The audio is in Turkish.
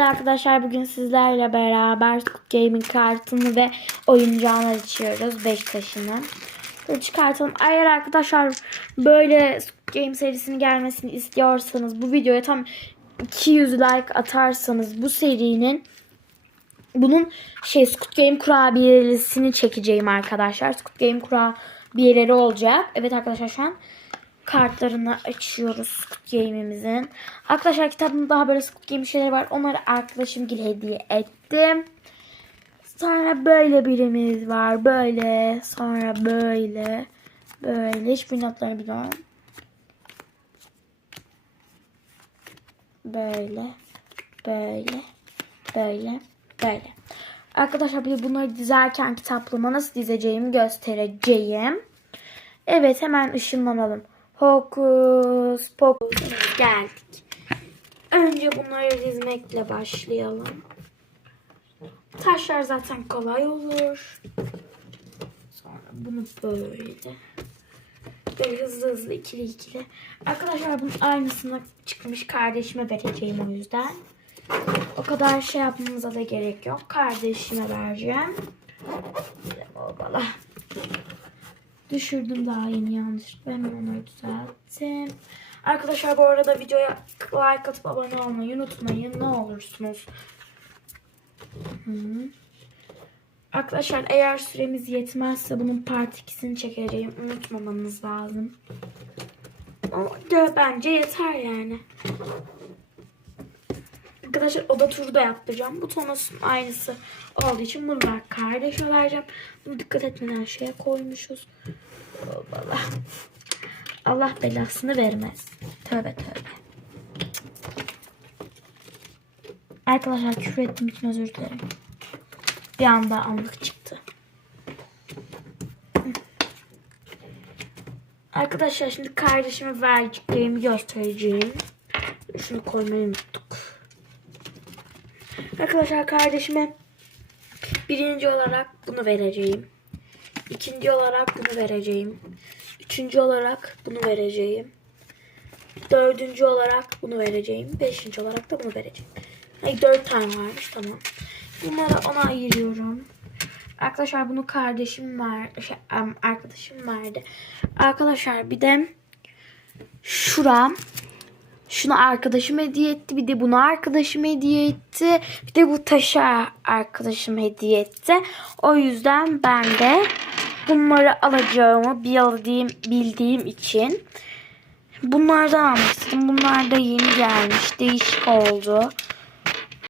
Sevgili arkadaşlar bugün sizlerle beraber Squid Game'in kartını ve oyuncağını açıyoruz. Beşiktaş'ını. Böyle çıkartalım. Eğer arkadaşlar böyle Squid Game serisinin gelmesini istiyorsanız bu videoya tam 200 like atarsanız bu serinin bunun şey Squid Game kurabiyesini çekeceğim arkadaşlar. Squid Game kurabiyeleri olacak. Evet arkadaşlar şu an kartlarını açıyoruz Squid Game'imizin. Arkadaşlar kitabımda daha böyle Squid Game şeyleri var. Onları arkadaşım gibi hediye ettim. Sonra böyle birimiz var. Böyle. Sonra böyle. Böyle. Hiçbir notlarını bilmiyorum. Böyle. Böyle. Böyle. Böyle. Arkadaşlar bir de bunları dizerken kitaplığıma nasıl dizeceğimi göstereceğim. Evet hemen ışınlanalım. Hokus pokus geldik. Önce bunları dizmekle başlayalım. Taşlar zaten kolay olur. Sonra bunu böyle. Böyle hızlı hızlı ikili ikili. Arkadaşlar bunun aynısını çıkmış kardeşime vereceğim o yüzden. O kadar şey yapmamıza da gerek yok. Kardeşime vereceğim. Bala. Düşürdüm daha yeni yanlışlıkla. Hemen onları düzelttim. Arkadaşlar bu arada videoya like atıp abone olmayı unutmayın. Ne olursunuz. Hı. Arkadaşlar eğer süremiz yetmezse bunun part 2'sini çekeceğim. Unutmamanız lazım. Ama bence yeter yani. Arkadaşlar oda turu da yaptıracağım. Bu tonosun aynısı olduğu için bunu da kardeşe vereceğim. Bunu dikkat etmeden şeye koymuşuz. Allah. Allah belasını vermez. Tövbe tövbe. Arkadaşlar küfür ettiğim için özür dilerim. Bir anda anlık çıktı. Arkadaşlar şimdi kardeşime verdiklerimi göstereceğim. Şunu koymayı unuttuk. Arkadaşlar kardeşime birinci olarak bunu vereceğim. İkinci olarak bunu vereceğim. Üçüncü olarak bunu vereceğim. Dördüncü olarak bunu vereceğim. Beşinci olarak da bunu vereceğim. Hayır dört tane varmış tamam. Bunları ona ayırıyorum. Arkadaşlar bunu kardeşim var, şey, arkadaşım verdi. Arkadaşlar bir de şuram şunu arkadaşım hediye etti. Bir de bunu arkadaşım hediye etti. Bir de bu taşı arkadaşım hediye etti. O yüzden ben de bunları alacağımı bildiğim, bildiğim için bunlardan istedim. Bunlar da yeni gelmiş. Değişik oldu.